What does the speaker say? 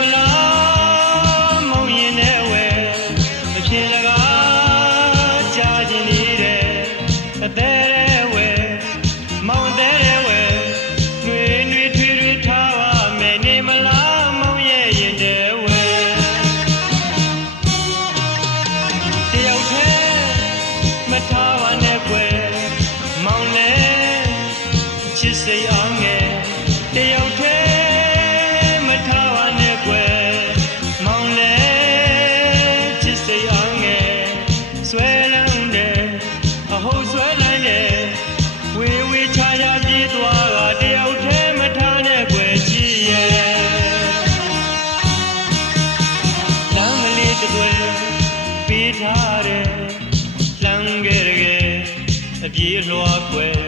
မလားမောင်ရင်နဲ့ဝဲအဖြစ်လကားကြားခြင်းနေတဲ့အသေးတဲ့ဝဲမောင်သေးတဲ့ဝဲຫນွေຫນွေထွေထွေထားပါမယ်နေမလားမောင်ရဲ့ရင်တဲ့ဝဲတယောက်တည်းမထားပါနဲ့ကွယ်မောင်လည်းချစ်စိတ်အောင်ငယ်တယောက်တည်းမထားပါနဲ့ကွယ်မောင်လည်းချစ်စိတ်အောင်ငယ်ဆွဲလန်းတယ်အဟုတ်ဆွဲလန်းတယ်ဝေဝေချာချာပြေးသွားတာတယောက်တည်းမထားနဲ့ကွယ်ကြည့်ရဲ့လမ်းမလေးတစ်တွယ်ပေးထားတယ်လမ်းငယ်တကယ်အပြေးလွှားကွယ်